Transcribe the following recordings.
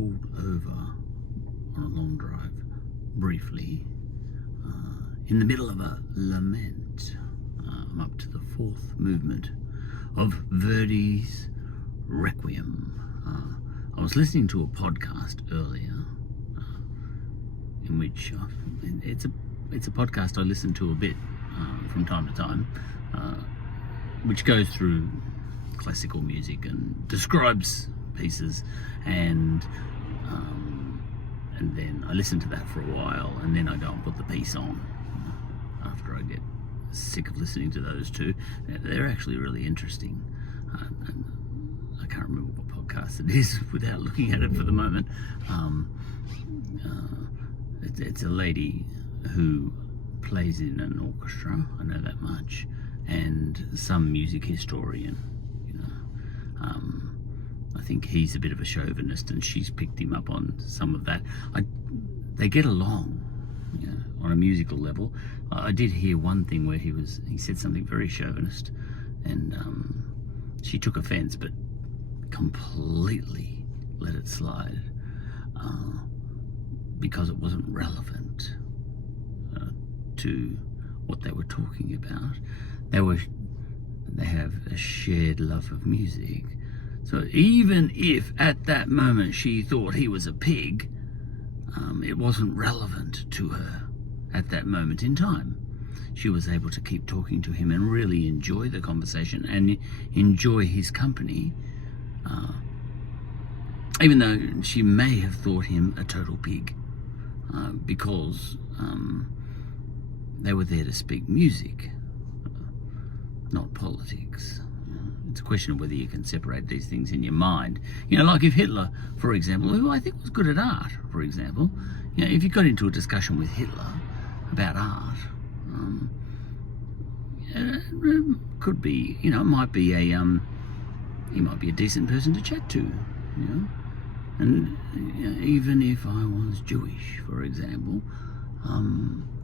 pulled over on a long drive briefly in the middle of a lament. I'm up to the fourth movement of Verdi's Requiem. I was listening to a podcast earlier in which it's a podcast I listen to a bit from time to time, which goes through classical music and describes pieces, and then I listen to that for a while, and then I go and put the piece on after I get sick of listening to those two. They're actually really interesting. I can't remember what podcast it is without looking at it for the moment. It's a lady who plays in an orchestra, I know that much, and some music historian. I think he's a bit of a chauvinist, and she's picked him up on some of that. They get along, on a musical level. I did hear one thing where he said something very chauvinist, and she took offence, but completely let it slide because it wasn't relevant to what they were talking about. They have a shared love of music. So even if at that moment she thought he was a pig, it wasn't relevant to her at that moment in time. She was able to keep talking to him and really enjoy the conversation and enjoy his company, even though she may have thought him a total pig, because they were there to speak music, not politics. It's a question of whether you can separate these things in your mind. Like if Hitler, for example, who I think was good at art, for example, if you got into a discussion with Hitler about art, it could be, it might be he might be a decent person to chat to, and even if I was Jewish, for example,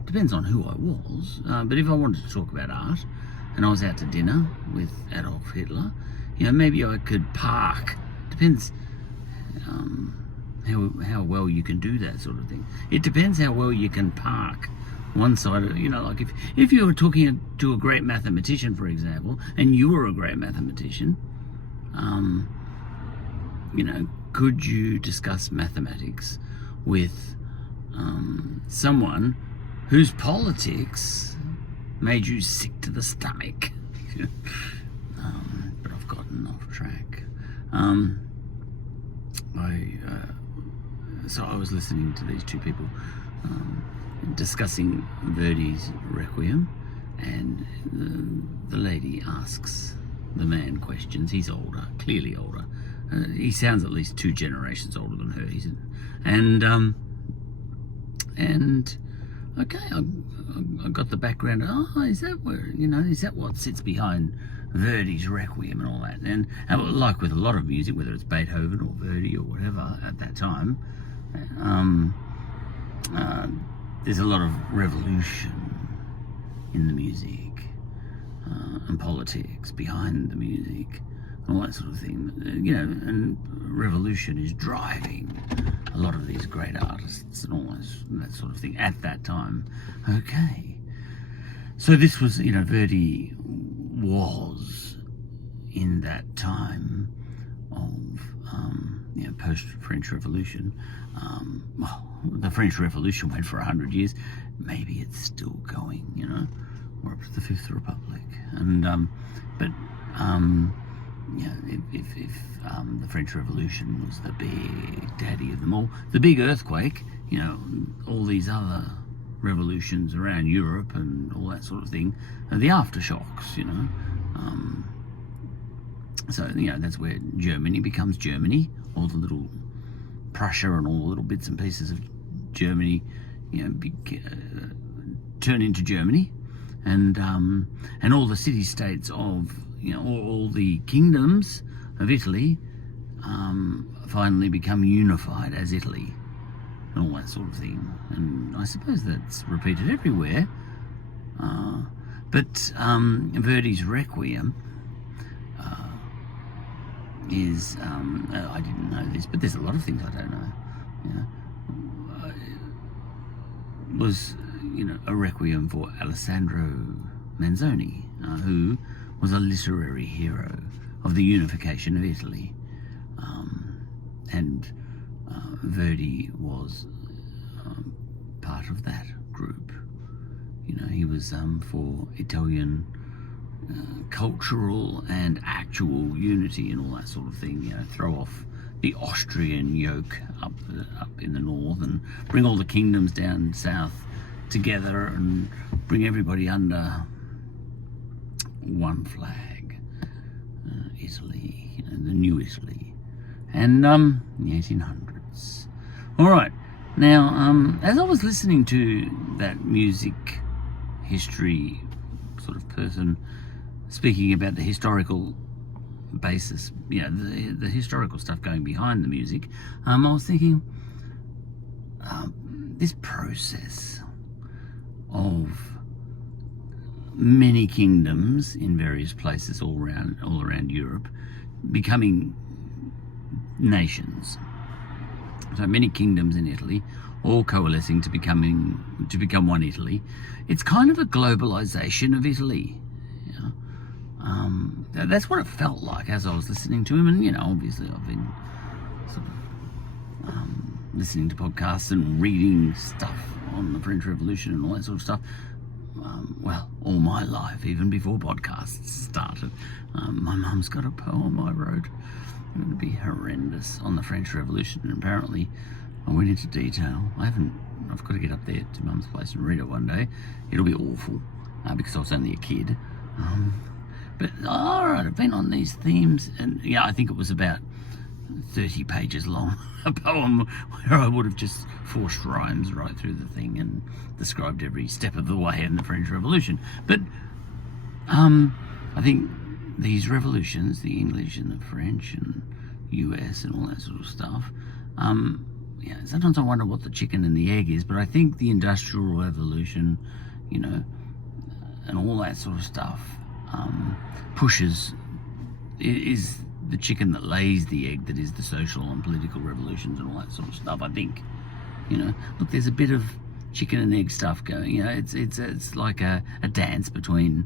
depends on who I was, but if I wanted to talk about art, and I was out to dinner with Adolf Hitler, maybe I could park. Depends how well you can do that sort of thing. It depends how well you can park one side of, like if you were talking to a great mathematician, for example, and you were a great mathematician, could you discuss mathematics with someone whose politics made you sick to the stomach? But I've gotten off track. So I was listening to these two people discussing Verdi's Requiem, and the lady asks the man questions. He's older, clearly older. He sounds at least 2 generations older than her. And okay, I got the background. Is that what sits behind Verdi's Requiem and all that? And like with a lot of music, whether it's Beethoven or Verdi or whatever at that time, there's a lot of revolution in the music and politics behind the music and all that sort of thing. And revolution is driving a lot of these great artists and all that sort of thing at that time. Okay, so this was, Verdi was in that time of post-French Revolution. The French Revolution went for 100 years. Maybe it's still going. We're up to the Fifth Republic, and if the French Revolution was the big daddy of them all, the big earthquake, all these other revolutions around Europe and all that sort of thing, are the aftershocks, so, that's where Germany becomes Germany. All the little Prussia and all the little bits and pieces of Germany, turn into Germany, and all the city-states of, all the kingdoms of Italy finally become unified as Italy, and all that sort of thing. And I suppose that's repeated everywhere. But Verdi's Requiem is, I didn't know this, but there's a lot of things I don't know. you know, was, a requiem for Alessandro Manzoni, who was a literary hero of the unification of Italy. And Verdi was part of that group. He was for Italian cultural and actual unity and all that sort of thing. Throw off the Austrian yoke up in the north and bring all the kingdoms down south together and bring everybody under one flag. Italy, the new Italy, and the 1800s. All right. Now, as I was listening to that music history sort of person speaking about the historical basis, the historical stuff going behind the music, I was thinking, this process of many kingdoms in various places all around Europe becoming nations. So many kingdoms in Italy, all coalescing to become one Italy. It's kind of a globalization of Italy. That's what it felt like as I was listening to him. And obviously I've been sort of listening to podcasts and reading stuff on the French Revolution and all that sort of stuff. All my life, even before podcasts started. My mum's got a poem I wrote. It would be horrendous on the French Revolution, and apparently I went into detail. I've got to get up there to mum's place and read it one day. It'll be awful, because I was only a kid. But all right, I've been on these themes, and I think it was about 30 pages long, a poem where I would have just forced rhymes right through the thing and described every step of the way in the French Revolution. But I think these revolutions, the English and the French and US and all that sort of stuff, sometimes I wonder what the chicken and the egg is, but I think the Industrial Revolution, and all that sort of stuff, is the chicken that lays the egg that is the social and political revolutions and all that sort of stuff. I think, look, there's a bit of chicken and egg stuff going. It's like a dance between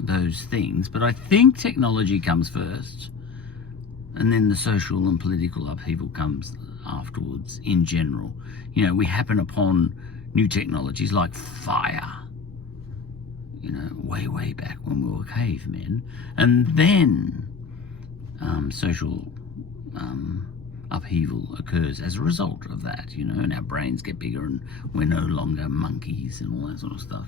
those things. But I think technology comes first, and then the social and political upheaval comes afterwards. In general, we happen upon new technologies like fire. Way back when we were cavemen, and then social upheaval occurs as a result of that, and our brains get bigger and we're no longer monkeys and all that sort of stuff,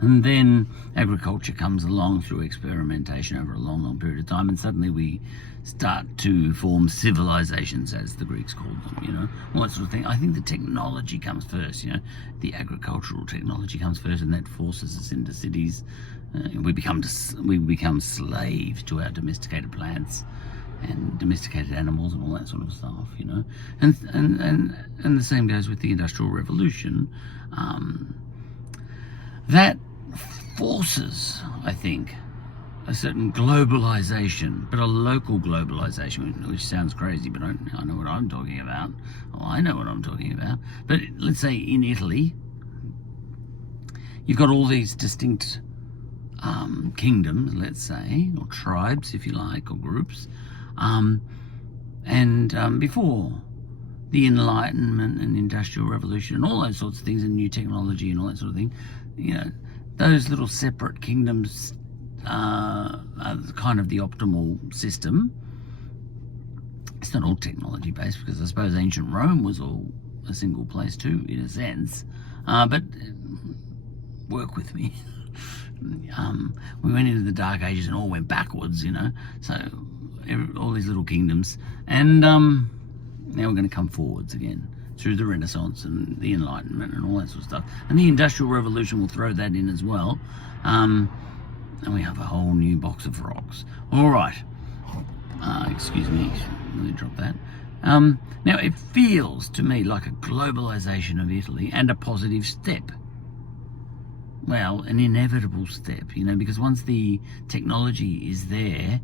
and then agriculture comes along through experimentation over a long period of time, and suddenly we start to form civilizations, as the Greeks called them, all that sort of thing. I think the technology comes first, the agricultural technology comes first, and that forces us into cities. We become slaves to our domesticated plants and domesticated animals and all that sort of stuff, and the same goes with the Industrial Revolution. That forces, I think, a certain globalization, but a local globalization, which sounds crazy, but I know what I'm talking about. Well, I know what I'm talking about. But let's say in Italy, you've got all these distinct kingdoms, let's say, or tribes, if you like, or groups. Before the Enlightenment and Industrial Revolution and all those sorts of things, and new technology and all that sort of thing, those little separate kingdoms are kind of the optimal system. It's not all technology based, because I suppose ancient Rome was all a single place too, in a sense. But work with me. We went into the Dark Ages and all went backwards, so all these little kingdoms, and now we're going to come forwards again through the Renaissance and the Enlightenment and all that sort of stuff, and the Industrial Revolution will throw that in as well, and we have a whole new box of rocks. All right, excuse me, let me drop that. Now it feels to me like a globalization of Italy, and a positive step. Well, an inevitable step, because once the technology is there,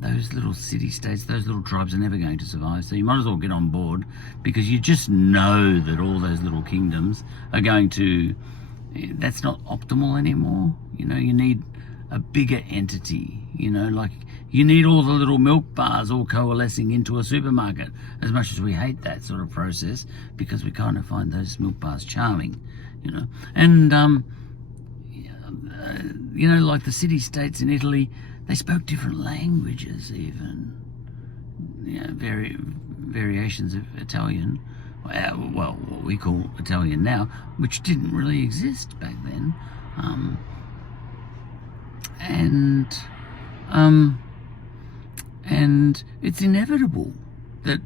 those little city-states, those little tribes are never going to survive. So you might as well get on board, because you just know that all those little kingdoms are going to, that's not optimal anymore. You know, you need a bigger entity, you know, like you need all the little milk bars all coalescing into a supermarket, as much as we hate that sort of process, because we kind of find those milk bars charming, you know. And, you know, like the city-states in Italy, they spoke different languages even, you know, variations of Italian, well, what we call Italian now, which didn't really exist back then. And it's inevitable that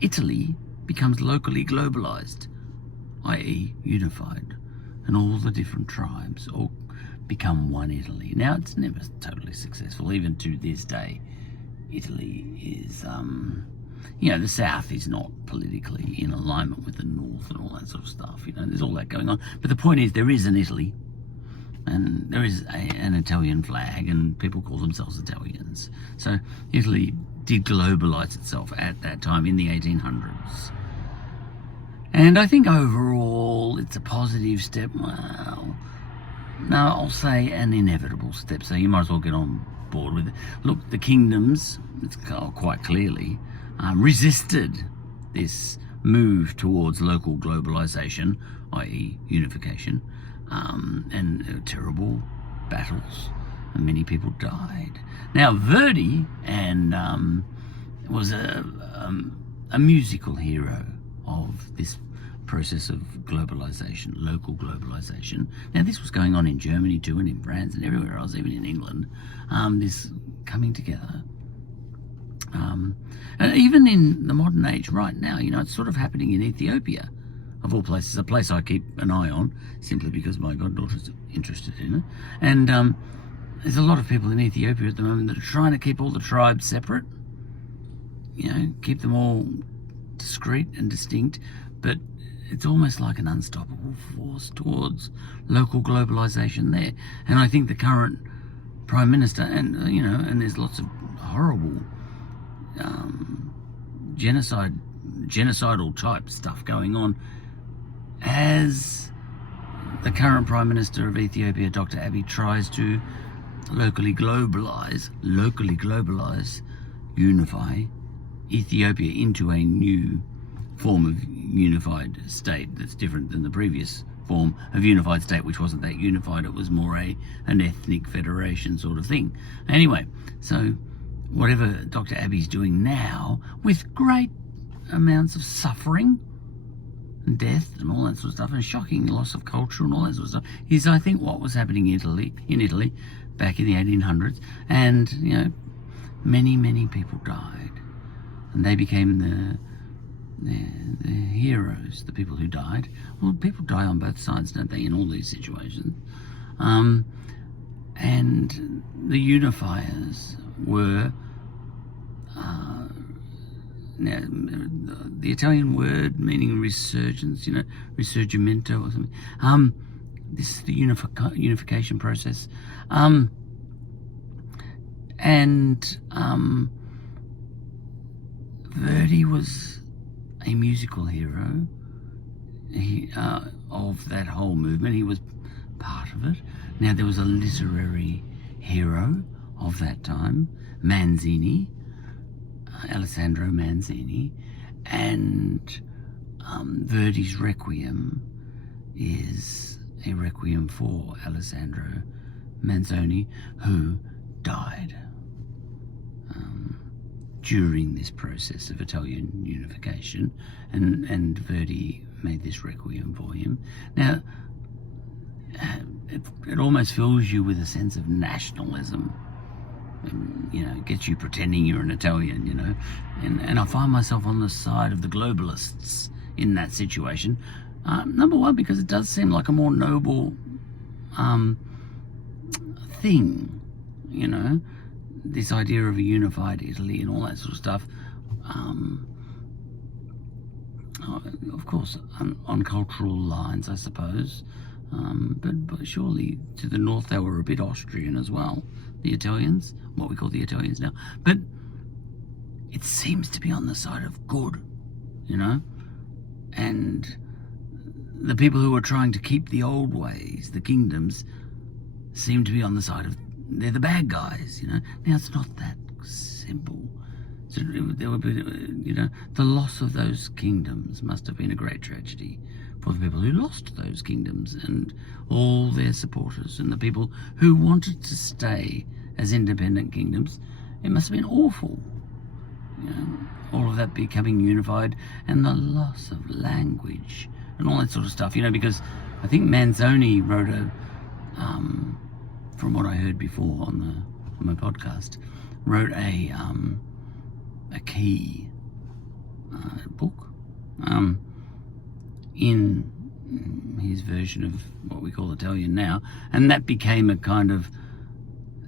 Italy becomes locally globalized, i.e. unified, and all the different tribes all become one Italy. Now, it's never totally successful. Even to this day, Italy is, you know, the South is not politically in alignment with the North and all that sort of stuff. You know, there's all that going on. But the point is, there is an Italy, and there is an Italian flag, and people call themselves Italians. So Italy did globalize itself at that time in the 1800s. And I think overall it's a positive step. Well, no, I'll say an inevitable step, so you might as well get on board with it. Look, the kingdoms, it's quite clearly, resisted this move towards local globalization, i.e. unification, and terrible battles, and many people died. Now, Verdi was a musical hero of this process of globalization, local globalization. Now, this was going on in Germany too, and in France and everywhere else, even in England, this coming together. And even in the modern age right now, you know, it's sort of happening in Ethiopia, of all places, a place I keep an eye on, simply because my goddaughter's interested in it. And there's a lot of people in Ethiopia at the moment that are trying to keep all the tribes separate, you know, keep them all discreet and distinct, but it's almost like an unstoppable force towards local globalization there. And I think the current Prime Minister, and, you know, and there's lots of horrible genocidal type stuff going on, as the current Prime Minister of Ethiopia, Dr. Abiy, tries to locally globalize, unify Ethiopia into a new form of unified state that's different than the previous form of unified state, which wasn't that unified. It was more an ethnic federation sort of thing. Anyway, so whatever Dr. Abiy's doing now, with great amounts of suffering and death and all that sort of stuff, and shocking loss of culture and all that sort of stuff, is, I think, what was happening in Italy back in the 1800s. And, you know, many people died, and they became the heroes, the people who died. Well, people die on both sides, don't they, in all these situations. And the unifiers were, now, the Italian word meaning resurgence, you know, risorgimento or something. This is the unification process. Verdi was a musical hero of that whole movement. He was part of it. Now, there was a literary hero of that time, Manzini, Alessandro Manzini, and Verdi's Requiem is a requiem for Alessandro Manzoni, who died during this process of Italian unification, and Verdi made this requiem for him. Now, it almost fills you with a sense of nationalism. You know, gets you pretending you're an Italian, you know. And I find myself on the side of the globalists in that situation. Number one, because it does seem like a more noble thing, you know, this idea of a unified Italy and all that sort of stuff. Of course, on cultural lines, I suppose. But surely to the north they were a bit Austrian as well. the Italians, what we call the Italians now. But it seems to be on the side of good, and the people who are trying to keep the old ways, the kingdoms, seem to be on the side of, they're the bad guys, Now, it's not that simple. So there would be, the loss of those kingdoms must have been a great tragedy for the people who lost those kingdoms and all their supporters, and the people who wanted to stay as independent kingdoms. It must have been awful, all of that becoming unified, and the loss of language and all that sort of stuff, because I think Manzoni wrote from what I heard before on my podcast, wrote a key book in his version of what we call Italian now, and that became a kind of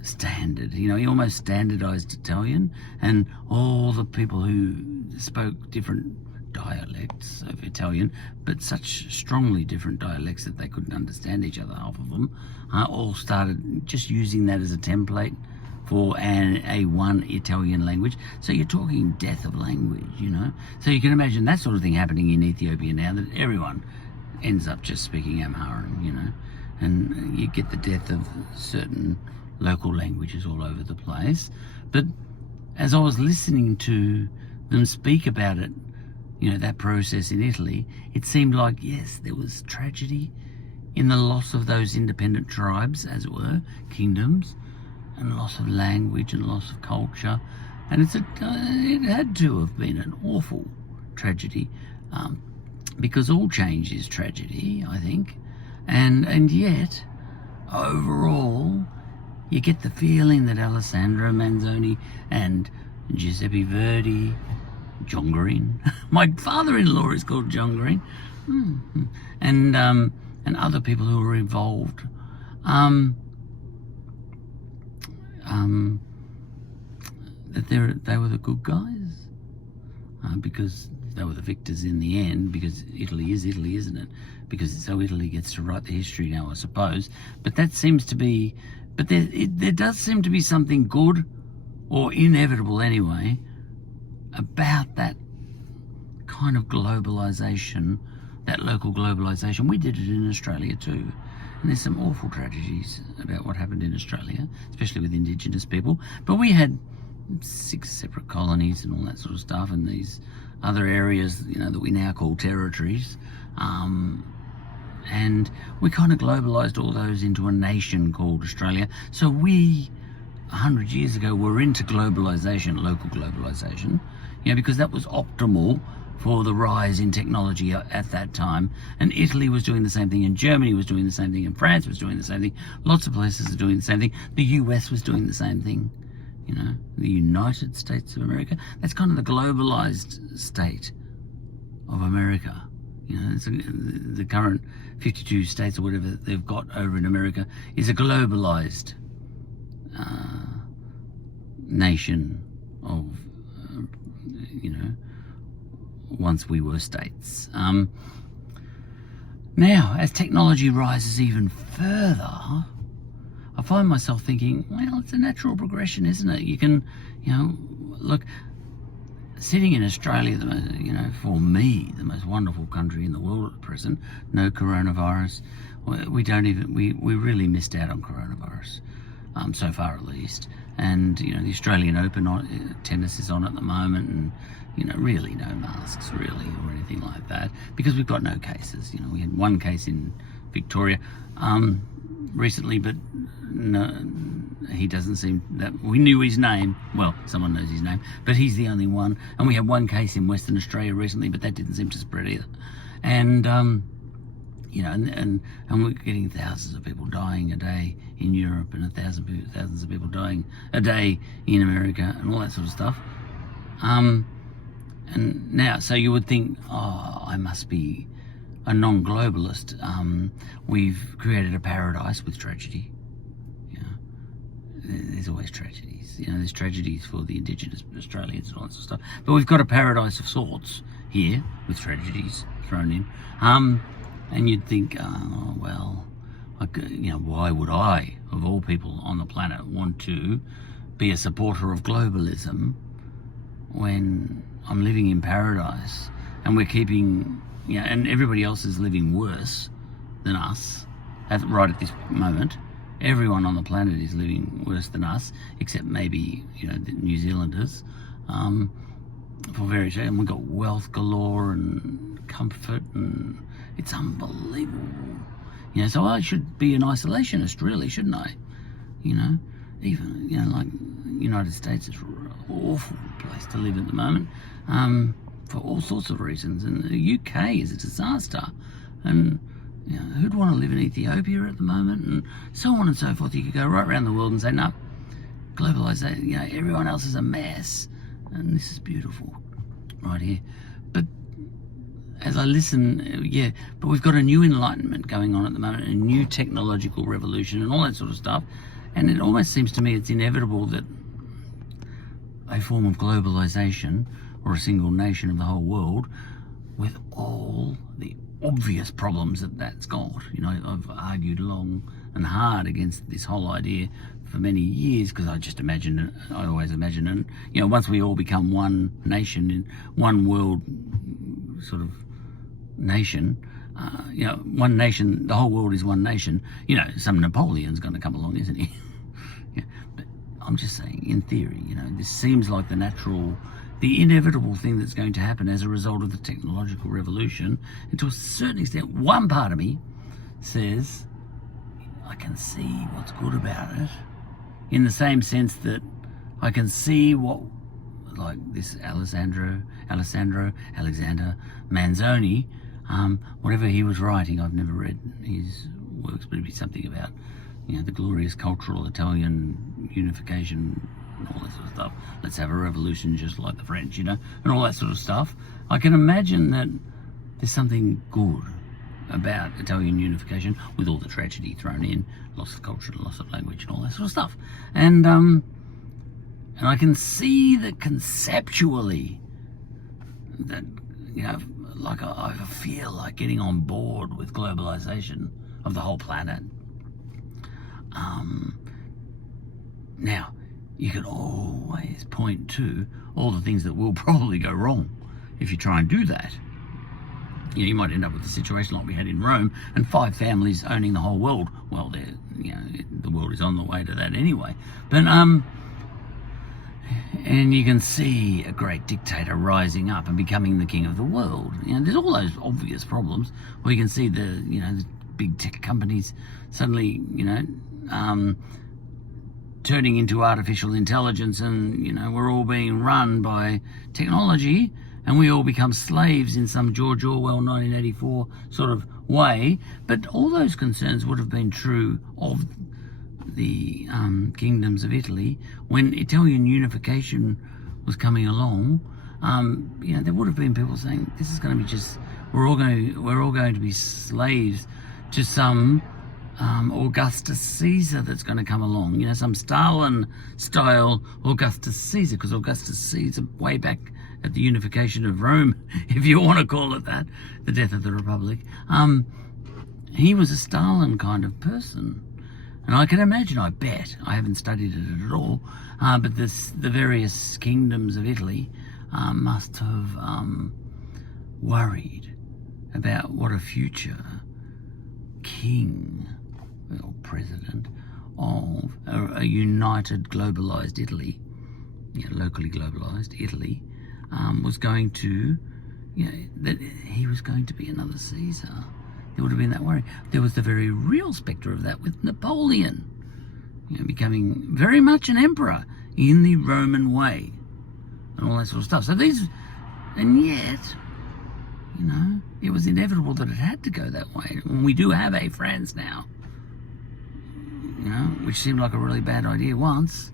standard. He almost standardized Italian, and all the people who spoke different dialects of Italian, but such strongly different dialects that they couldn't understand each other, half of them, all started just using that as a template for a one Italian language. So you're talking death of language, So you can imagine that sort of thing happening in Ethiopia now, that everyone ends up just speaking Amharic, and you get the death of certain local languages all over the place. But as I was listening to them speak about it, that process in Italy, it seemed like, yes, there was tragedy in the loss of those independent tribes, as it were, kingdoms, and loss of language and loss of culture. And it had to have been an awful tragedy, because all change is tragedy, I think. And yet, overall, you get the feeling that Alessandro Manzoni and Giuseppe Verdi, John Green, my father-in-law is called John Green, and other people who were involved, that they were the good guys, because they were the victors in the end, because Italy is Italy, isn't it? Because so Italy gets to write the history now, I suppose. But that seems to be, but there does seem to be something good, or inevitable anyway, about that kind of globalisation, that local globalisation. We did it in Australia too. And there's some awful tragedies about what happened in Australia, especially with Indigenous people. But we had 6 separate colonies and all that sort of stuff, and these other areas, that we now call territories. And we kind of globalised all those into a nation called Australia. So we, 100 years ago, were into globalisation, local globalisation, because that was optimal for the rise in technology at that time. And Italy was doing the same thing, and Germany was doing the same thing, and France was doing the same thing. Lots of places are doing the same thing. The US was doing the same thing, the United States of America. That's kind of the globalized state of America. It's the current 52 states or whatever that they've got over in America is a globalized nation of, once we were states. Now, as technology rises even further, I find myself thinking, well, it's a natural progression, isn't it? You can, look, sitting in Australia, for me, the most wonderful country in the world at present, no coronavirus. We really missed out on coronavirus, so far at least. And, the Australian Open tennis is on at the moment, and, really no masks, really, or anything like that, because we've got no cases. We had 1 case in Victoria recently, but no, he doesn't seem that, we knew his name, well, someone knows his name, but he's the only one. And we had 1 case in Western Australia recently, but that didn't seem to spread either. And and we're getting thousands of people dying a day in Europe, and thousands of people dying a day in America, and all that sort of stuff. And now, so you would think, I must be a non-globalist. We've created a paradise with tragedy. There's always tragedies. There's tragedies for the Indigenous Australians and all that sort of stuff. But we've got a paradise of sorts here with tragedies thrown in. And you'd think, well, Why would I, of all people on the planet, want to be a supporter of globalism when I'm living in paradise and we're keeping, and everybody else is living worse than us right at this moment. Everyone on the planet is living worse than us, except maybe, the New Zealanders, for various reasons. And we've got wealth galore and comfort, and it's unbelievable. So I should be an isolationist, really, shouldn't I? Even, like United States is an awful place to live at the moment, for all sorts of reasons. And the UK is a disaster. And, who'd want to live in Ethiopia at the moment? And so on and so forth. You could go right around the world and say, no, globalisation, everyone else is a mess. And this is beautiful right here. But as I listen, but we've got a new enlightenment going on at the moment, a new technological revolution and all that sort of stuff. And it almost seems to me it's inevitable that a form of globalisation, or a single nation of the whole world, with all the obvious problems that's got. I've argued long and hard against this whole idea for many years, because I always imagine it, once we all become one nation, in one world sort of nation, one nation, the whole world is one nation, some Napoleon's going to come along, isn't he? But I'm just saying, in theory, this seems like the inevitable thing that's going to happen as a result of the technological revolution. And to a certain extent, one part of me says, I can see what's good about it, in the same sense that I can see what, like this Alexander Manzoni, whatever he was writing, I've never read his works, but it'd be something about, the glorious cultural Italian unification and all that sort of stuff. Let's have a revolution just like the French, and all that sort of stuff. I can imagine that there's something good about Italian unification, with all the tragedy thrown in, loss of culture, loss of language, and all that sort of stuff. And I can see that conceptually, that like I feel like getting on board with globalization of the whole planet. Now, you can always point to all the things that will probably go wrong if you try and do that. You might end up with a situation like we had in Rome, and 5 families owning the whole world. Well, the world is on the way to that anyway. But and you can see a great dictator rising up and becoming the king of the world. There's all those obvious problems. Or you can see the big tech companies suddenly turning into artificial intelligence, and we're all being run by technology, and we all become slaves in some George Orwell 1984 sort of way. But all those concerns would have been true of the kingdoms of Italy when Italian unification was coming along. There would have been people saying, this is going to be just, we're all going to be slaves to some Augustus Caesar that's going to come along, some Stalin-style Augustus Caesar, because Augustus Caesar, way back at the unification of Rome, if you want to call it that, the death of the Republic, he was a Stalin kind of person. And I can imagine, I bet, I haven't studied it at all, but the various kingdoms of Italy must have worried about what a future king or president of a united, globalised Italy, locally globalised Italy, was going to, that he was going to be another Caesar. There would have been that worry. There was the very real spectre of that with Napoleon, becoming very much an emperor in the Roman way, and all that sort of stuff. So and yet, it was inevitable that it had to go that way. And we do have a France now, which seemed like a really bad idea once.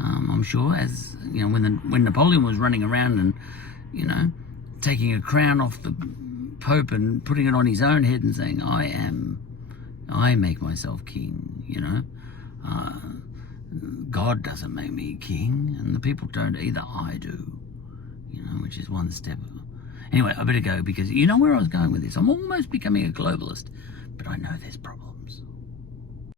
I'm sure, as when Napoleon was running around and taking a crown off the Pope and putting it on his own head and saying, I make myself king, God doesn't make me king, and the people don't either, I do, which is one step. Anyway, I better go, because you know where I was going with this. I'm almost becoming a globalist, but I know there's problems.